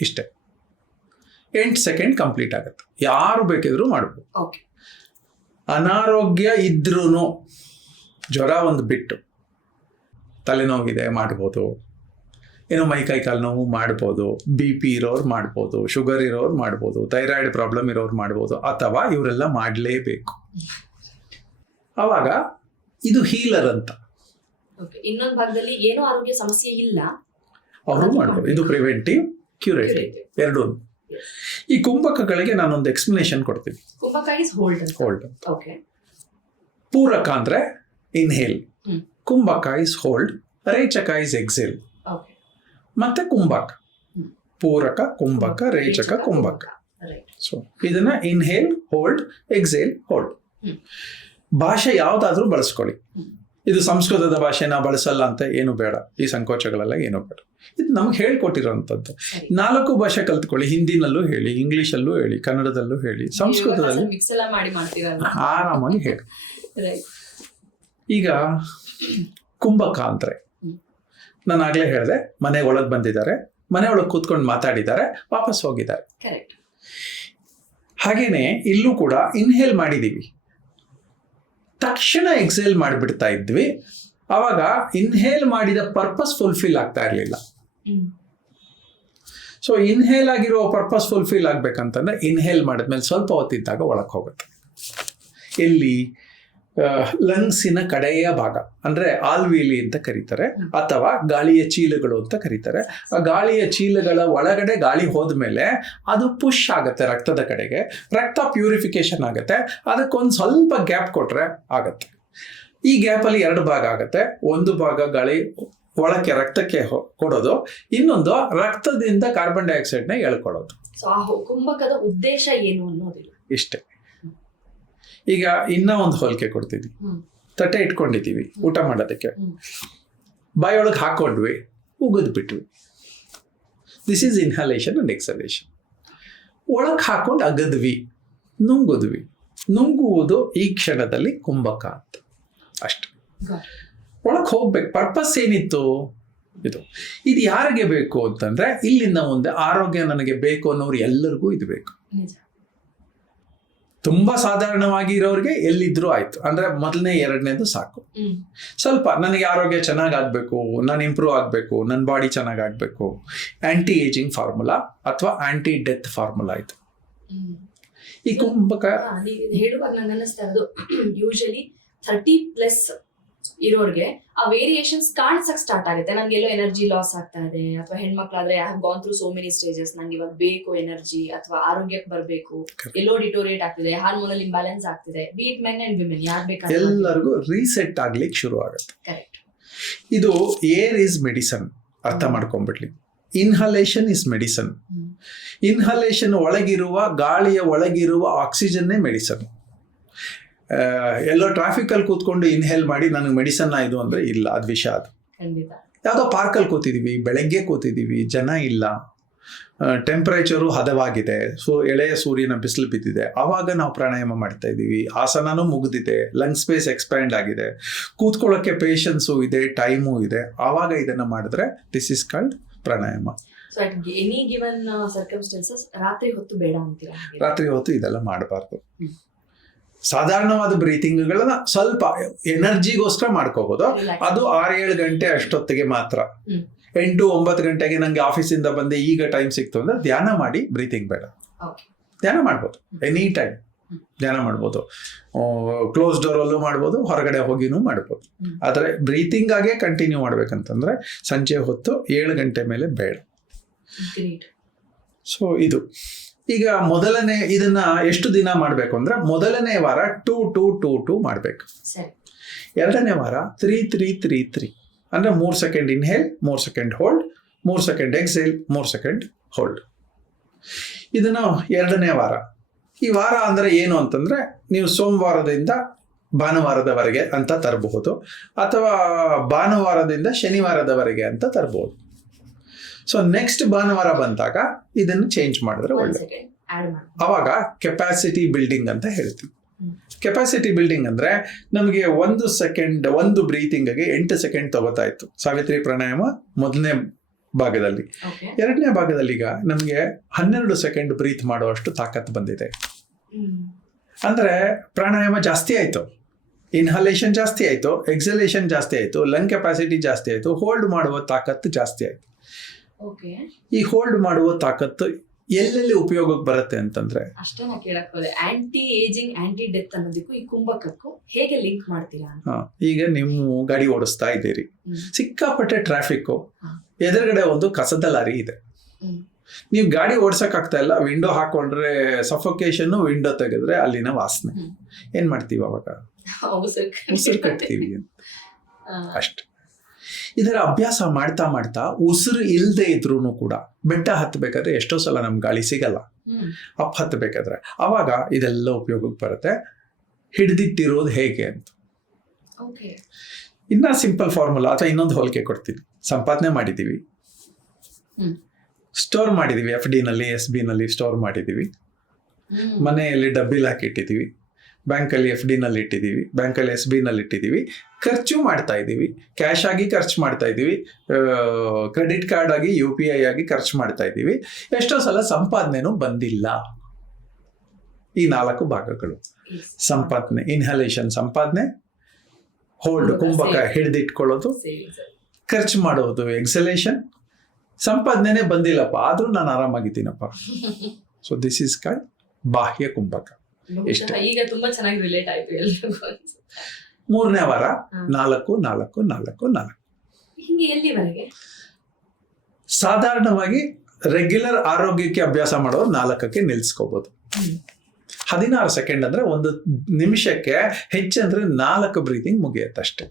ಇಷ್ಟೇ. ಎಂಟು ಸೆಕೆಂಡ್ ಕಂಪ್ಲೀಟ್ ಆಗುತ್ತೆ. ಯಾರು ಬೇಕಿದ್ರೂ ಮಾಡ್ಬೋದು. ಓಕೆ ಅನಾರೋಗ್ಯ ಇದ್ರೂ ಜ್ವರ ಒಂದು ಬಿಟ್ಟು ತಲೆನೋವಿದೆ ಮಾಡ್ಬೋದು. ಏನೋ ಮೈ ಕೈ ಕಾಲು ನೋವು ಮಾಡ್ಬೋದು. ಬಿ ಪಿ ಇರೋರು ಮಾಡ್ಬೋದು. ಶುಗರ್ ಇರೋರು ಮಾಡ್ಬೋದು. ಥೈರಾಯ್ಡ್ ಪ್ರಾಬ್ಲಮ್ ಇರೋರು ಮಾಡ್ಬೋದು. ಅಥವಾ ಇವರೆಲ್ಲ ಮಾಡಲೇಬೇಕು. ಅವಾಗ ಇದು ಹೀಲರ್ ಅಂತ. ಓಕೆ ಇನ್ನೊಂದು ಭಾಗದಲ್ಲಿ ಏನೋ ಆರೋಗ್ಯ ಸಮಸ್ಯೆ ಇಲ್ಲ. ಅವರು ಮಾಡ್ಬೋದು. ಇದು ಪ್ರಿವೆಂಟಿವ್ ಕ್ಯೂರೇಟಿವ್. ಎರಡೂ ಈ ಕುಂಭಕಗಳಿಗೆ ನಾನೊಂದು ಎಕ್ಸ್ಪ್ಲನೇಷನ್ ಕೊಡ್ತೀನಿ. ಹೋಲ್ಡ್ ಪೂರಕ ಅಂದ್ರೆ ಇನ್ಹೇಲ್. ಕುಂಭಕ ಇಸ್ ಹೋಲ್ಡ್ ರೇಚಕ ಇಸ್ ಎಕ್ಸೇಲ್ ಮತ್ತೆ ಕುಂಭಕ. ಪೂರಕ ಕುಂಭಕ ರೇಚಕ ಕುಂಭಕ. ಸೊ ಇದನ್ನ ಇನ್ಹೇಲ್ ಹೋಲ್ಡ್ ಎಕ್ಸೇಲ್ ಹೋಲ್ಡ್ ಭಾಷೆ ಯಾವ್ದಾದ್ರೂ ಬಳಸ್ಕೊಳ್ಳಿ. ಇದು ಸಂಸ್ಕೃತದ ಭಾಷೆನ ಬಳಸಲ್ಲ ಅಂತ ಏನು ಬೇಡ. ಈ ಸಂಕೋಚಗಳೆಲ್ಲ ಏನು ಬೇಡ. ಇದು ನಮ್ಗೆ ಹೇಳ್ಕೊಟ್ಟಿರೋಂಥದ್ದು. ನಾಲ್ಕು ಭಾಷೆ ಕಲ್ತ್ಕೊಳ್ಳಿ. ಹಿಂದಿನಲ್ಲೂ ಹೇಳಿ ಇಂಗ್ಲಿಷಲ್ಲೂ ಹೇಳಿ ಕನ್ನಡದಲ್ಲೂ ಹೇಳಿ ಸಂಸ್ಕೃತದಲ್ಲಿ ಆರಾಮಾಗಿ ಹೇಳಿ. ಈಗ ಕುಂಭಕ ಅಂದ್ರೆ. ನಾನು ಆಗ್ಲೇ ಹೇಳಿದೆ ಮನೆ ಒಳಗೆ ಬಂದಿದ್ದಾರೆ. ಮನೆ ಒಳಗೆ ಕೂತ್ಕೊಂಡು ಮಾತಾಡಿದ್ದಾರೆ ವಾಪಸ್ ಹೋಗಿದ್ದಾರೆ. ಹಾಗೇನೆ ಇಲ್ಲೂ ಕೂಡ ಇನ್ಹೇಲ್ ಮಾಡಿದೀವಿ. ತಕ್ಷಣ ಎಕ್ಸೇಲ್ ಮಾಡಿಬಿಡ್ತಾ ಇದ್ವಿ. ಅವಾಗ ಇನ್ಹೇಲ್ ಮಾಡಿದ ಪರ್ಪಸ್ ಫುಲ್ಫಿಲ್ ಆಗ್ತಾ ಇರಲಿಲ್ಲ. ಸೊ ಇನ್ಹೇಲ್ ಆಗಿರೋ ಪರ್ಪಸ್ ಫುಲ್ಫಿಲ್ ಆಗ್ಬೇಕಂತಂದ್ರೆ ಇನ್ಹೇಲ್ ಮಾಡಿದ್ಮೇಲೆ ಸ್ವಲ್ಪ ಹೊತ್ತಿದ್ದಾಗ ಒಳಗೆ ಹೋಗುತ್ತೆ. ಎಲ್ಲಿ? ಲಂಗ್ಸಿನ ಕಡೆಯ ಭಾಗ ಅಂದ್ರೆ ಆಲ್ವೀಲಿ ಅಂತ ಕರೀತಾರೆ ಅಥವಾ ಗಾಳಿಯ ಚೀಲಗಳು ಅಂತ ಕರೀತಾರೆ. ಆ ಗಾಳಿಯ ಚೀಲಗಳ ಒಳಗಡೆ ಗಾಳಿ ಹೋದ್ಮೇಲೆ ಅದು ಪುಷ್ ಆಗುತ್ತೆ ರಕ್ತದ ಕಡೆಗೆ. ರಕ್ತ ಪ್ಯೂರಿಫಿಕೇಶನ್ ಆಗುತ್ತೆ. ಅದಕ್ಕೊಂದು ಸ್ವಲ್ಪ ಗ್ಯಾಪ್ ಕೊಟ್ರೆ ಆಗುತ್ತೆ. ಈ ಗ್ಯಾಪಲ್ಲಿ ಎರಡು ಭಾಗ ಆಗುತ್ತೆ. ಒಂದು ಭಾಗ ಗಾಳಿ ಒಳಕ್ಕೆ ರಕ್ತಕ್ಕೆ ಕೊಡೋದು. ಇನ್ನೊಂದು ರಕ್ತದಿಂದ ಕಾರ್ಬನ್ ಡೈಆಕ್ಸೈಡ್ನ ಎಳ್ಕೊಳ್ಳೋದು. ಉದ್ದೇಶ ಏನು ಅನ್ನೋದಿಲ್ಲ. ಇಷ್ಟೇ. ಈಗ ಇನ್ನ ಒಂದು ಹೋಲಿಕೆ ಕೊಡ್ತೀನಿ. ತಟ್ಟೆ ಇಟ್ಕೊಂಡಿದ್ದೀವಿ ಊಟ ಮಾಡೋದಕ್ಕೆ. ಬಾಯೊಳಗೆ ಹಾಕೊಂಡ್ವಿ ಉಗಿದ್ ಬಿಟ್ವಿ this is inhalation and exhalation ಒಳಗೆ ಹಾಕೊಂಡು ಅಗದ್ವಿ ನುಂಗುದ್ವಿ. ನುಂಗುವುದು ಈ ಕ್ಷಣದಲ್ಲಿ ಕುಂಭಕ ಅಂತ. ಅಷ್ಟು. ಒಳಗೆ ಹೋಗ್ಬೇಕು ಪರ್ಪಸ್ ಏನಿತ್ತು? ಇದು. ಇದು ಯಾರಿಗೆ ಬೇಕು ಅಂತಂದ್ರೆ ಇಲ್ಲಿಂದ ಮುಂದೆ ಆರೋಗ್ಯ ನನಗೆ ಬೇಕು ಅನ್ನೋರು ಎಲ್ಲರಿಗೂ ಇದು ಬೇಕು. ತುಂಬಾ ಸಾಧಾರಣವಾಗಿ ಇರೋರಿಗೆ ಎಲ್ಲಿದ್ರೂ ಆಯ್ತು. ಅಂದ್ರೆ ಮೊದಲನೇ ಎರಡನೇದು ಸಾಕು. ಸ್ವಲ್ಪ ನನಗೆ ಆರೋಗ್ಯ ಚೆನ್ನಾಗಿ ಆಗಬೇಕು ನಾನು ಇಂಪ್ರೂವ್ ಆಗಬೇಕು ನನ್ನ ಬಾಡಿ ಚೆನ್ನಾಗಿ ಆಗಬೇಕು ಆಂಟಿ ಏಜಿಂಗ್ ಫಾರ್ಮುಲಾ ಅಥವಾ ಆಂಟಿ ಡೆತ್ ಫಾರ್ಮುಲಾ ಇದು ಈ ಕುಂಭಕ ಹೇಳುವಾಗ ನಂಗೆ ಅನ್ನಿಸ್ತಾ ಇರೋದು ಯೂಶಲಿ ಥರ್ಟಿ ಪ್ಲಸ್ ಇರೋರ್ಗೆ ಆ ವೇರಿಯೇಷನ್ಸ್ ಕಾಣಿಸಕ್ ಸ್ಟಾರ್ಟ್ ಆಗುತ್ತೆ. ನಂಗೆ ಎಲ್ಲೋ ಎನರ್ಜಿ ಲಾಸ್ ಆಗ್ತಾ ಇದೆ ಅಥವಾ ಹೆಣ್ಮಕ್ಳಾದ್ರೆ I have gone through so many stages ನಂಗೆ ಇವಾಗ ಬೇಕು ಎನರ್ಜಿ ಅಥವಾ ಆರೋಗ್ಯಕ್ಕೆ ಬರಬೇಕು. ಎಲ್ಲೋ ಡಿಟೋರಿಯೇಟ್ ಆಗ್ತಿದೆ ಹಾರ್ಮೋನಲ್ ಇಂಬ್ಯಾಲೆನ್ಸ್ ಆಗ್ತಿದೆ. Be it men and women ಯಾರು ಬೇಕಾದ್ರೆ ಎಲ್ಲರಿಗೂ ರೀಸೆಟ್ ಆಗ್ಲಿಕ್ಕೆ ಶುರು ಆಗುತ್ತೆ. ಕರೆಕ್ಟ್ ಇದು ಏರ್ ಇಸ್ ಮೆಡಿಸನ್ ಅರ್ಥ ಮಾಡ್ಕೊಂಡ್ಬಿಡ್ಲಿ. ಇನ್ಹಲೇಷನ್ ಇಸ್ ಮೆಡಿಸನ್ ಇನ್ಹಲೇಷನ್ ಒಳಗಿರುವ ಗಾಳಿಯ ಒಳಗಿರುವ ಆಕ್ಸಿಜನ್ನೇ ಮೆಡಿಸನ್ ಎಲ್ಲೋ ಟ್ರಾಫಿಕಲ್ಲಿ ಕೂತ್ಕೊಂಡು ಇನ್ಹೇಲ್ ಮಾಡಿ ನನಗೆ ಮೆಡಿಸನ್ ಇದು ಅಂದ್ರೆ ಇಲ್ಲ ಅದು ವಿಷ ಅದು. ಯಾವುದೋ ಪಾರ್ಕಲ್ಲಿ ಕೂತಿದ್ದೀವಿ ಬೆಳಗ್ಗೆ ಕೂತಿದ್ದೀವಿ ಜನ ಇಲ್ಲ. ಟೆಂಪ್ರೇಚರು ಹದವಾಗಿದೆ. ಸೊ ಎಳೆಯ ಸೂರ್ಯನ ಬಿಸಿಲು ಬಿದ್ದಿದೆ. ಆವಾಗ ನಾವು ಪ್ರಾಣಾಯಾಮ ಮಾಡ್ತಾ ಇದ್ದೀವಿ. ಆಸನನೂ ಮುಗಿದಿದೆ. ಲಂಗ್ ಸ್ಪೇಸ್ ಎಕ್ಸ್ಪ್ಯಾಂಡ್ ಆಗಿದೆ. ಕೂತ್ಕೊಳ್ಳೋಕ್ಕೆ ಪೇಷನ್ಸು ಇದೆ ಟೈಮು ಇದೆ. ಆವಾಗ ಇದನ್ನು ಮಾಡಿದ್ರೆ this is called pranayama. Circumstances ರಾತ್ರಿ ಹೊತ್ತು ಬೇಡ ಅಂತೀರಾ ರಾತ್ರಿ ಹೊತ್ತು ಇದೆಲ್ಲ ಮಾಡಬಾರ್ದು. ಸಾಧಾರಣವಾದ ಬ್ರೀತಿಂಗ್ಗಳನ್ನ ಸ್ವಲ್ಪ ಎನರ್ಜಿಗೋಸ್ಕರ ಮಾಡ್ಕೋಬಹುದು. ಅದು ಆರೇಳು ಏಳು ಗಂಟೆ ಅಷ್ಟೊತ್ತಿಗೆ ಮಾತ್ರ. ಎಂಟು ಒಂಬತ್ತು ಗಂಟೆಗೆ ನಂಗೆ ಆಫೀಸಿಂದ ಬಂದೆ ಈಗ ಟೈಮ್ ಸಿಕ್ತು ಅಂದ್ರೆ ಧ್ಯಾನ ಮಾಡಿ ಬ್ರೀತಿಂಗ್ ಬೇಡ. ಧ್ಯಾನ ಮಾಡ್ಬೋದು. ಎನಿ ಟೈಮ್ ಧ್ಯಾನ ಮಾಡ್ಬೋದು. ಕ್ಲೋಸ್ ಡೋರಲ್ಲೂ ಮಾಡ್ಬೋದು ಹೊರಗಡೆ ಹೋಗಿನೂ ಮಾಡ್ಬೋದು. ಆದರೆ ಬ್ರೀತಿಂಗ್ ಆಗೇ ಕಂಟಿನ್ಯೂ ಮಾಡ್ಬೇಕಂತಂದ್ರೆ ಸಂಜೆ ಹೊತ್ತು ಏಳು ಗಂಟೆ ಮೇಲೆ ಬೇಡ. ಸೊ ಇದು. ಈಗ ಮೊದಲನೇ ಇದನ್ನ ಎಷ್ಟು ದಿನ ಮಾಡಬೇಕು ಅಂದ್ರೆ ಮೊದಲನೇ ವಾರ ಟೂ ಟೂ ಟೂ ಟೂ ಮಾಡಬೇಕು. ಎರಡನೇ ವಾರ ತ್ರೀ ತ್ರೀ ತ್ರೀ ತ್ರೀ. ಅಂದ್ರೆ ಮೂರು ಸೆಕೆಂಡ್ ಇನ್ಹೇಲ್ ಮೂರು ಸೆಕೆಂಡ್ ಹೋಲ್ಡ್ ಮೂರು ಸೆಕೆಂಡ್ ಎಕ್ಸೇಲ್ ಮೂರು ಸೆಕೆಂಡ್ ಹೋಲ್ಡ್ ಇದನ್ನು ಎರಡನೇ ವಾರ. ಈ ವಾರ ಅಂದ್ರೆ ಏನು ಅಂತಂದ್ರೆ ನೀವು ಸೋಮವಾರದಿಂದ ಭಾನುವಾರದವರೆಗೆ ಅಂತ ತರಬಹುದು. ಅಥವಾ ಭಾನುವಾರದಿಂದ ಶನಿವಾರದವರೆಗೆ ಅಂತ ತರಬಹುದು. ಸೊ ನೆಕ್ಸ್ಟ್ ಭಾನುವಾರ ಬಂದಾಗ ಇದನ್ನು ಚೇಂಜ್ ಮಾಡಿದ್ರೆ ಒಳ್ಳೆ ಅವಾಗ ಕೆಪಾಸಿಟಿ ಬಿಲ್ಡಿಂಗ್ ಅಂತ ಹೇಳ್ತೀವಿ. ಕೆಪಾಸಿಟಿ ಬಿಲ್ಡಿಂಗ್ ಅಂದ್ರೆ ನಮಗೆ ಒಂದು ಸೆಕೆಂಡ್ ಒಂದು ಬ್ರೀತಿಂಗ್ಗೆ ಎಂಟು ಸೆಕೆಂಡ್ ತಗೋತಾ ಇತ್ತು. ಸಾವಿತ್ರಿ ಪ್ರಾಣಾಯಾಮ ಮೊದಲನೇ ಭಾಗದಲ್ಲಿ. ಎರಡನೇ ಭಾಗದಲ್ಲಿ ಈಗ ನಮಗೆ ಹನ್ನೆರಡು ಸೆಕೆಂಡ್ ಬ್ರೀತ್ ಮಾಡುವಷ್ಟು ತಾಕತ್ ಬಂದಿದೆ. ಅಂದ್ರೆ ಪ್ರಾಣಾಯಾಮ ಜಾಸ್ತಿ ಆಯ್ತು. ಇನ್ಹಲೇಷನ್ ಜಾಸ್ತಿ ಆಯ್ತು ಎಕ್ಸಲೇಷನ್ ಜಾಸ್ತಿ ಆಯ್ತು ಲಂಗ್ ಕೆಪಾಸಿಟಿ ಜಾಸ್ತಿ ಆಯ್ತು ಹೋಲ್ಡ್ ಮಾಡುವ ತಾಕತ್ತು ಜಾಸ್ತಿ ಆಯ್ತು. ಈ ಹೋಲ್ಡ್ ಮಾಡುವ ತಾಕತ್ತು ಎಲ್ಲೆಲ್ಲಿ ಉಪಯೋಗಕ್ಕೆ ಬರುತ್ತೆ ಅಂತಂದ್ರೆ ಅಷ್ಟೇ ನಾ ಕೇಳಕ್ ಹೋದೆ. ಆಂಟಿ ಏಜಿಂಗ್ ಆಂಟಿ ಡೆತ್ ಅನ್ನೋದಕ್ಕೂ ಈ ಕುಂಭಕಕ್ಕೂ ಹೇಗೆ ಲಿಂಕ್ ಮಾಡ್ತೀರಾ ಈಗ ನೀವು ಗಾಡಿ ಓಡಿಸ್ತಾ ಇದ್ದೀರಿ. ಸಿಕ್ಕಾಪಟ್ಟೆ ಟ್ರಾಫಿಕ್ಕು ಎದುರುಗಡೆ ಒಂದು ಕಸದ ಲಾರಿ ಇದೆ. ನೀವು ಗಾಡಿ ಓಡ್ಸಕ್ ಆಗ್ತಾ ಇಲ್ಲ ವಿಂಡೋ ಹಾಕೊಂಡ್ರೆ ಸಫೋಕೇಶನ್ ವಿಂಡೋ ತೆಗೆದ್ರೆ ಅಲ್ಲಿನ ವಾಸನೆ. ಏನ್ ಮಾಡ್ತೀವಿ ಅವಾಗ? [laughs] ಉಸಿರು ಕಟ್ತೀವಿ. ಅಷ್ಟೆ. ಇದರ ಅಭ್ಯಾಸ ಮಾಡ್ತಾ ಮಾಡ್ತಾ ಉಸಿರು ಇಲ್ಲದೆ ಇದ್ರೂ ಕೂಡ ಬೆಟ್ಟ ಹತ್ತಬೇಕಾದ್ರೆ ಎಷ್ಟೋ ಸಲ ನಮ್ಗೆ ಗಾಳಿ ಸಿಗಲ್ಲ. ಅಪ್ ಹತ್ತಬೇಕಾದ್ರೆ ಅವಾಗ ಇದೆಲ್ಲ ಉಪಯೋಗಕ್ಕೆ ಬರುತ್ತೆ. ಹಿಡ್ದಿಟ್ಟಿರೋದು ಹೇಗೆ ಅಂತ. ಇನ್ನ ಸಿಂಪಲ್ ಫಾರ್ಮುಲಾ ಅಥವಾ ಇನ್ನೊಂದು ಹೋಲಿಕೆ ಕೊಡ್ತೀನಿ. ಸಂಪಾದನೆ ಮಾಡಿದ್ದೀವಿ. ಸ್ಟೋರ್ ಮಾಡಿದೀವಿ ಎಫ್ ಡಿನಲ್ಲಿ ಎಸ್ ಬಿನಲ್ಲಿ ಸ್ಟೋರ್ ಮಾಡಿದೀವಿ ಮನೆಯಲ್ಲಿ ಡಬ್ಬಿಲ್ ಹಾಕಿಟ್ಟಿದ್ದೀವಿ. ಬ್ಯಾಂಕಲ್ಲಿ ಎಫ್ ಡಿನಲ್ಲಿ ಇಟ್ಟಿದ್ದೀವಿ ಬ್ಯಾಂಕಲ್ಲಿ ಎಸ್ ಬಿನಲ್ಲಿ ಇಟ್ಟಿದ್ದೀವಿ. ಖರ್ಚು ಮಾಡ್ತಾ ಇದ್ದೀವಿ ಕ್ಯಾಶ್ ಆಗಿ ಖರ್ಚು ಮಾಡ್ತಾ ಇದ್ದೀವಿ ಕ್ರೆಡಿಟ್ ಕಾರ್ಡ್ ಆಗಿ ಯು ಪಿ ಐ ಆಗಿ ಖರ್ಚು ಮಾಡ್ತಾ ಇದ್ದೀವಿ. ಎಷ್ಟೋ ಸಲ ಸಂಪಾದನೆನೂ ಬಂದಿಲ್ಲ. ಈ ನಾಲ್ಕು ಭಾಗಗಳು. ಸಂಪಾದನೆ ಇನ್ಹಲೇಷನ್ ಸಂಪಾದನೆ ಹೋಲ್ಡ್ ಕುಂಭಕ. ಹಿಡಿದಿಟ್ಕೊಳ್ಳೋದು ಖರ್ಚು ಮಾಡೋದು ಎಕ್ಸಲೇಷನ್ ಸಂಪಾದನೆ ಬಂದಿಲ್ಲಪ್ಪ ಆದ್ರೂ ನಾನು ಆರಾಮಾಗಿದ್ದೀನಪ್ಪ. ಸೊ ದಿಸ್ ಇಸ್ ಕಾಲ್ಡ್ ಬಾಹ್ಯ ಕುಂಭಕ. ಎಷ್ಟು? ಈಗ ತುಂಬಾ ಚೆನ್ನಾಗಿ ರಿಲೇಟ್ ಆಯ್ತು ಎಲ್ರಿಗೂ ಮೂರನೇ ವಾರ. ನಾಲ್ಕು ನಾಲ್ಕು ನಾಲ್ಕು ನಾಲ್ಕು. ಹಿಂಗೆ ಎಲ್ಲಿವರೆಗೆ? ಸಾಧಾರಣವಾಗಿ ರೆಗ್ಯುಲರ್ ಆರೋಗ್ಯಕ್ಕೆ ಅಭ್ಯಾಸ ಮಾಡೋರು ನಾಲ್ಕಕ್ಕೆ ನಿಲ್ಸ್ಕೋಬಹುದು. ಹದಿನಾರು ಸೆಕೆಂಡ್ ಅಂದ್ರೆ ಒಂದು ನಿಮಿಷಕ್ಕೆ ಹೆಚ್ಚಂದ್ರೆ ನಾಲ್ಕು ಬ್ರೀತಿಂಗ್ ಮುಗಿಯತ್ತಷ್ಟೇ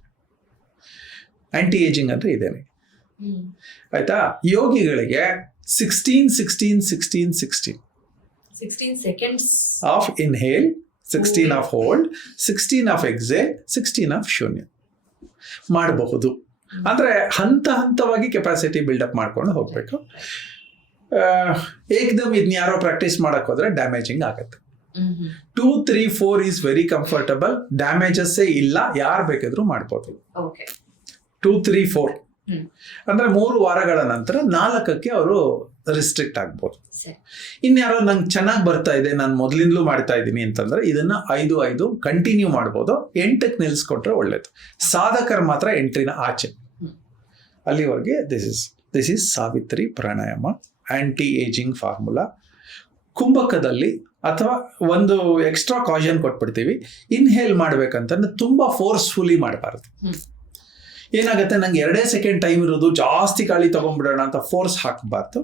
ಆಂಟಿ ಏಜಿಂಗ್ ಅಂದ್ರೆ ಇದೇನೆ. ಆಯ್ತಾ? ಯೋಗಿಗಳಿಗೆ sixteen sixteen sixteen sixteen sixteen seconds of inhale sixteen of hold sixteen of exhale sixteen of ಶೂನ್ಯ ಮಾಡಬಹುದು. ಅಂದ್ರೆ ಹಂತ ಹಂತವಾಗಿ ಕೆಪಾಸಿಟಿ ಬಿಲ್ಡಪ್ ಮಾಡ್ಕೊಂಡು ಹೋಗಬೇಕು. ಏಕ್ದಮ್ ಇದನ್ನ ಯಾರೋ ಪ್ರಾಕ್ಟೀಸ್ ಮಾಡಕ್ ಹೋದ್ರೆ ಡ್ಯಾಮೇಜಿಂಗ್ ಆಗುತ್ತೆ. Two three four is very comfortable ಡ್ಯಾಮೇಜಸ್ಸೇ ಇಲ್ಲ ಯಾರು ಬೇಕಾದರೂ ಮಾಡ್ಬೋದು. Two three four. ಅಂದ್ರೆ ಮೂರು ವಾರಗಳ ನಂತರ ನಾಲ್ಕಕ್ಕೆ ಅವರು ರಿಸ್ಟ್ರಿಕ್ಟ್ ಆಗ್ಬೋದು. ಇನ್ಯಾರೋ ನಂಗೆ ಚೆನ್ನಾಗಿ ಬರ್ತಾ ಇದೆ ನಾನು ಮೊದಲಿಂದಲೂ ಮಾಡ್ತಾ ಇದ್ದೀನಿ ಅಂತಂದ್ರೆ ಇದನ್ನ ಐದು ಐದು ಕಂಟಿನ್ಯೂ ಮಾಡ್ಬೋದು. ಎಂಟಕ್ಕೆ ನಿಲ್ಲಿಸ್ಕೊಟ್ರೆ ಒಳ್ಳೇದು. ಸಾಧಕರು ಮಾತ್ರ ಎಂಟ್ರಿನ ಆಚೆ. ಅಲ್ಲಿವರೆಗೆ this is this is Savitri pranayama anti ageing formula ಕುಂಭಕದಲ್ಲಿ ಅಥವಾ ಒಂದು ಎಕ್ಸ್ಟ್ರಾ ಕಾಷನ್ ಕೊಟ್ಬಿಡ್ತೀವಿ. ಇನ್ಹೇಲ್ ಮಾಡ್ಬೇಕಂತಂದ್ರೆ ತುಂಬಾ ಫೋರ್ಸ್ಫುಲಿ ಮಾಡಬಾರ್ದು. ಏನಾಗುತ್ತೆ? ನಂಗೆ ಎರಡೇ ಸೆಕೆಂಡ್ ಟೈಮ್ ಇರೋದು ಜಾಸ್ತಿ ಗಾಳಿ ತಗೊಂಡ್ಬಿಡೋಣ ಅಂತ ಫೋರ್ಸ್ ಹಾಕಬಾರ್ದು.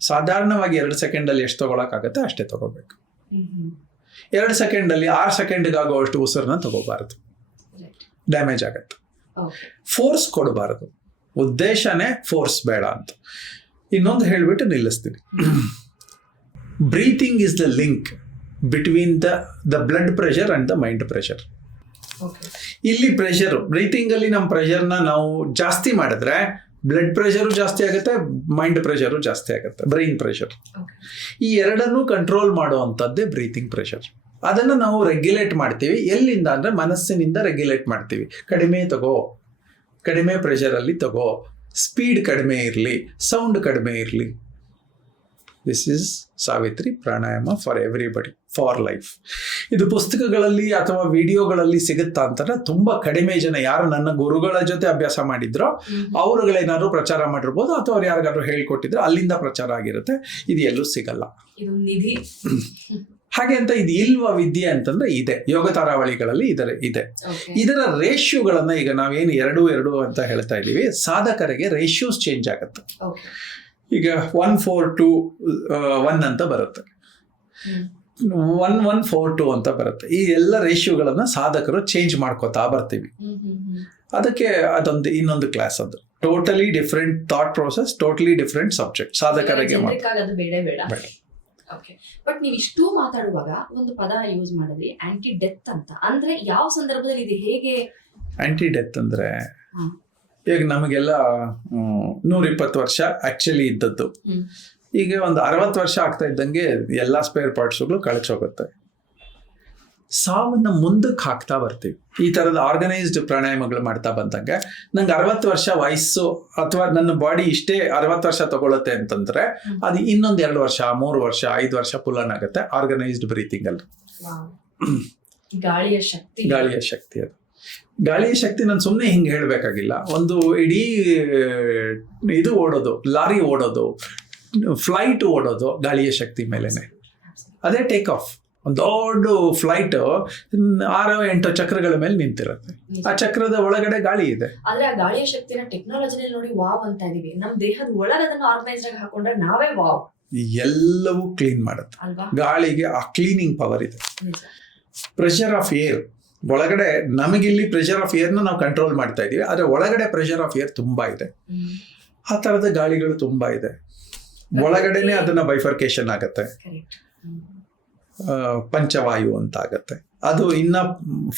ಸಾಧಾರಣವಾಗಿ ಎರಡು ಸೆಕೆಂಡಲ್ಲಿ ಎಷ್ಟು ತಗೊಳಕ್ಕಾಗತ್ತೆ ಅಷ್ಟೇ ತಗೋಬೇಕು. ಎರಡು ಸೆಕೆಂಡಲ್ಲಿ ಆರು ಸೆಕೆಂಡ್ಗೆ ಅಷ್ಟು ಉಸಿರನ್ನ ತಗೋಬಾರ್ದು. ಡ್ಯಾಮೇಜ್ ಆಗತ್ತೆ. ಫೋರ್ಸ್ ಕೊಡಬಾರದು. ಉದ್ದೇಶನೇ ಫೋರ್ಸ್ ಬೇಡ ಅಂತ. ಇನ್ನೊಂದು ಹೇಳಿಬಿಟ್ಟು ನಿಲ್ಲಿಸ್ತೀನಿ. Breathing is the link between the the blood pressure and the mind pressure ಇಲ್ಲಿ ಪ್ರೆಷರ್ ಬ್ರೀತಿಂಗ್ ಅಲ್ಲಿ ನಮ್ಮ ಪ್ರೆಷರ್ನ ನಾವು ಜಾಸ್ತಿ ಮಾಡಿದ್ರೆ ಬ್ಲಡ್ ಪ್ರೆಷರು ಜಾಸ್ತಿ ಆಗುತ್ತೆ ಮೈಂಡ್ ಪ್ರೆಷರು ಜಾಸ್ತಿ ಆಗುತ್ತೆ ಬ್ರೈನ್ ಪ್ರೆಷರ್ ಈ ಎರಡನ್ನೂ ಕಂಟ್ರೋಲ್ ಮಾಡುವಂಥದ್ದೇ ಬ್ರೀತಿಂಗ್ ಪ್ರೆಷರ್ ಅದನ್ನು ನಾವು ರೆಗ್ಯುಲೇಟ್ ಮಾಡ್ತೀವಿ. ಎಲ್ಲಿಂದ ಅಂದರೆ ಮನಸ್ಸಿನಿಂದ ರೆಗ್ಯುಲೇಟ್ ಮಾಡ್ತೀವಿ. ಕಡಿಮೆ ತಗೋ ಕಡಿಮೆ ಪ್ರೆಷರಲ್ಲಿ ತಗೋ ಸ್ಪೀಡ್ ಕಡಿಮೆ ಇರಲಿ ಸೌಂಡ್ ಕಡಿಮೆ ಇರಲಿ. This is Savitri pranayama for everybody for life. ಇದು ಪುಸ್ತಕಗಳಲ್ಲಿ ಅಥವಾ ವಿಡಿಯೋಗಳಲ್ಲಿ ಸಿಗುತ್ತಾ ಅಂತಂದ್ರೆ ತುಂಬಾ ಕಡಿಮೆ ಜನ ಯಾರು ನನ್ನ ಗುರುಗಳ ಜೊತೆ ಅಭ್ಯಾಸ ಮಾಡಿದ್ರೋ ಅವರುಗಳೇನಾದ್ರು ಪ್ರಚಾರ ಮಾಡಿರ್ಬೋದು ಅಥವಾ ಅವ್ರು ಯಾರಿಗಾದ್ರು ಹೇಳ್ಕೊಟ್ಟಿದ್ರೆ ಅಲ್ಲಿಂದ ಪ್ರಚಾರ ಆಗಿರುತ್ತೆ. ಇದು ಎಲ್ಲೂ ಸಿಗಲ್ಲ. ಹಾಗೆ ಅಂತ ಇದು ಇಲ್ವ ವಿದ್ಯೆ ಅಂತಂದ್ರೆ ಇದೆ. ಯೋಗ ತಾರಾವಳಿಗಳಲ್ಲಿ ಇದರ ಇದೆ. ಇದರ ರೇಷ್ಯೂಗಳನ್ನ ಈಗ ನಾವೇನು ಎರಡು ಎರಡು ಅಂತ ಹೇಳ್ತಾ ಇದ್ದೀವಿ. ಸಾಧಕರಿಗೆ ರೇಷ್ಯೂಸ್ ಚೇಂಜ್ ಆಗುತ್ತೆ. ಈಗ ಒನ್ ಫೋರ್ ಟು ಒನ್ ಅಂತ ಬರುತ್ತೆ. ಒನ್ ಒನ್ ಫೋರ್ ಟು ಅಂತ ಬರುತ್ತೆ. ಈ ಎಲ್ಲ ರೇಷಿಯೋಗಳನ್ನ ಸಾಧಕರು ಚೇಂಜ್ ಮಾಡ್ಕೋತಾ ಬರ್ತೀವಿ. ಅದಕ್ಕೆ ಅದೊಂದು ಇನ್ನೊಂದು ಕ್ಲಾಸ್ ಅದು. Totally different thought process totally different subject ಸಾಧಕರಿಗೆ ಬಟ್ ನೀವು ಇಷ್ಟು ಮಾತಾಡುವಾಗ ಒಂದು ಪದ ಯೂಸ್ ಮಾಡಿದ್ರಿ ಆಂಟಿ ಡೆತ್ ಅಂತ. ಅಂದ್ರೆ ಯಾವ ಸಂದರ್ಭದಲ್ಲಿ ಇದು ಹೇಗೆ? ಆಂಟಿ ಡೆತ್ ಅಂದ್ರೆ ಈಗ ನಮಗೆಲ್ಲ ನೂರ ಇಪ್ಪತ್ತು ವರ್ಷ ಆಕ್ಚುಲಿ ಇದ್ದದ್ದು. ಈಗ ಒಂದು ಅರವತ್ತು ವರ್ಷ ಆಗ್ತಾ ಇದ್ದಂಗೆ ಎಲ್ಲ ಸ್ಪೇರ್ ಪಾರ್ಟ್ಸ್ಗಳು ಕಳಚೋಗುತ್ತೆ ಸಾವನ್ನ ಮುಂದಕ್ಕೆ ಹಾಕ್ತಾ ಬರ್ತೀವಿ. ಈ ಥರದ ಆರ್ಗನೈಸ್ಡ್ ಪ್ರಾಣಾಯಾಮಗಳು ಮಾಡ್ತಾ ಬಂದಂಗೆ ನಂಗೆ ಅರವತ್ತು ವರ್ಷ ವಯಸ್ಸು ಅಥವಾ ನನ್ನ ಬಾಡಿ ಇಷ್ಟೇ ಅರವತ್ತು ವರ್ಷ ತಗೊಳತ್ತೆ ಅಂತಂದ್ರೆ ಅದು ಇನ್ನೊಂದು ಎರಡು ವರ್ಷ ಮೂರು ವರ್ಷ ಐದು ವರ್ಷ ಪುಲನ್ ಆಗುತ್ತೆ ಆರ್ಗನೈಸ್ಡ್ ಬ್ರೀತಿಂಗ್ ಅಲ್ಲಿ. ಗಾಳಿಯ ಶಕ್ತಿ. ಗಾಳಿಯ ಶಕ್ತಿ ಅದು. ಗಾಳಿಯ ಶಕ್ತಿ ನಾನು ಸುಮ್ಮನೆ ಹಿಂಗೆ ಹೇಳಬೇಕಾಗಿಲ್ಲ. ಒಂದು ಇಡೀ ಇದು ಓಡೋದು ಲಾರಿ ಓಡೋದು ಫ್ಲೈಟ್ ಓಡೋದು ಗಾಳಿಯ ಶಕ್ತಿ ಮೇಲೆನೆ. ಅದೇ ಟೇಕ್ ಆಫ್ ಒಂದು ದೊಡ್ಡ ಫ್ಲೈಟ್ ಆರು ಎಂಟು ಚಕ್ರಗಳ ಮೇಲೆ ನಿಂತಿರುತ್ತೆ. ಆ ಚಕ್ರದ ಒಳಗಡೆ ಗಾಳಿ ಇದೆ. ಆದ್ರೆ ಆ ಗಾಳಿಯ ಶಕ್ತಿನ ಟೆಕ್ನಾಲಜಿನಲ್ಲಿ ನೋಡಿ ವಾವ್ ಅಂತ ಇದೀವಿ ನಮ್ಮ ದೇಹದ ಒಳಗೆ ಅದನ್ನ ಆರ್ಗನೈಸ್ ಹಾಕೊಂಡ್ರೆ ನಾವೇ ವಾವ್ ಎಲ್ಲವೂ ಕ್ಲೀನ್ ಮಾಡುತ್ತೆ. ಗಾಳಿಗೆ ಆ ಕ್ಲೀನಿಂಗ್ ಪವರ್ ಇದೆ. ಪ್ರೆಷರ್ ಆಫ್ ಏರ್ ಒಳಗಡೆ ನಮಗಿಲ್ಲಿ ಪ್ರೆಷರ್ ಆಫ್ ಏರ್ನ ನಾವು ಕಂಟ್ರೋಲ್ ಮಾಡ್ತಾ ಇದೀವಿ ಆದರೆ ಒಳಗಡೆ ಪ್ರೆಷರ್ ಆಫ್ ಏರ್ ತುಂಬಾ ಇದೆ. ಆ ಥರದ ಗಾಳಿಗಳು ತುಂಬಾ ಇದೆ. ಒಳಗಡೆನೆ ಅದನ್ನ ಬೈಫರ್ಕೇಶನ್ ಆಗತ್ತೆ. ಪಂಚವಾಯು ಅಂತ ಆಗತ್ತೆ. ಅದು ಇನ್ನ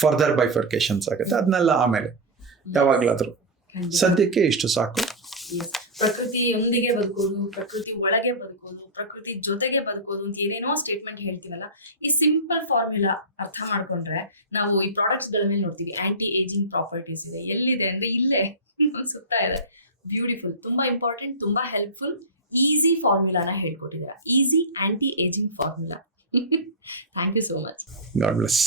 ಫರ್ದರ್ ಬೈಫರ್ಕೇಶನ್ಸ್ ಆಗುತ್ತೆ. ಅದನ್ನೆಲ್ಲ ಆಮೇಲೆ ಯಾವಾಗ್ಲಾದ್ರೂ. ಸದ್ಯಕ್ಕೆ ಇಷ್ಟು ಸಾಕು. ಪ್ರಕೃತಿಯೊಂದಿಗೆ ಬದುಕೋದು ಪ್ರಕೃತಿ ಒಳಗೆ ಬದುಕೋದು ಪ್ರಕೃತಿ ಜೊತೆಗೆ ಬದುಕೋದು ಅಂತ ಏನೇನೋ ಸ್ಟೇಟ್ಮೆಂಟ್ ಹೇಳ್ತೀವಲ್ಲ ಈ ಸಿಂಪಲ್ ಫಾರ್ಮುಲಾ ಅರ್ಥ ಮಾಡ್ಕೊಂಡ್ರೆ ನಾವು ಈ ಪ್ರಾಡಕ್ಟ್ಸ್ಗಳ ಮೇಲೆ ನೋಡ್ತೀವಿ. ಆಂಟಿ ಏಜಿಂಗ್ ಪ್ರಾಪರ್ಟೀಸ್ ಇದೆ. ಎಲ್ಲಿದೆ ಅಂದ್ರೆ ಇಲ್ಲೇ. [laughs] ಸುತ್ತ ಇದೆ. ಬ್ಯೂಟಿಫುಲ್ ತುಂಬಾ ಇಂಪಾರ್ಟೆಂಟ್ ತುಂಬಾ ಹೆಲ್ಪ್ಫುಲ್ ಈಸಿ ಫಾರ್ಮುಲಾನ ಹೇಳ್ಕೊಟ್ಟಿದ್ದೀರಾ easy anti ageing formula thank you so much God bless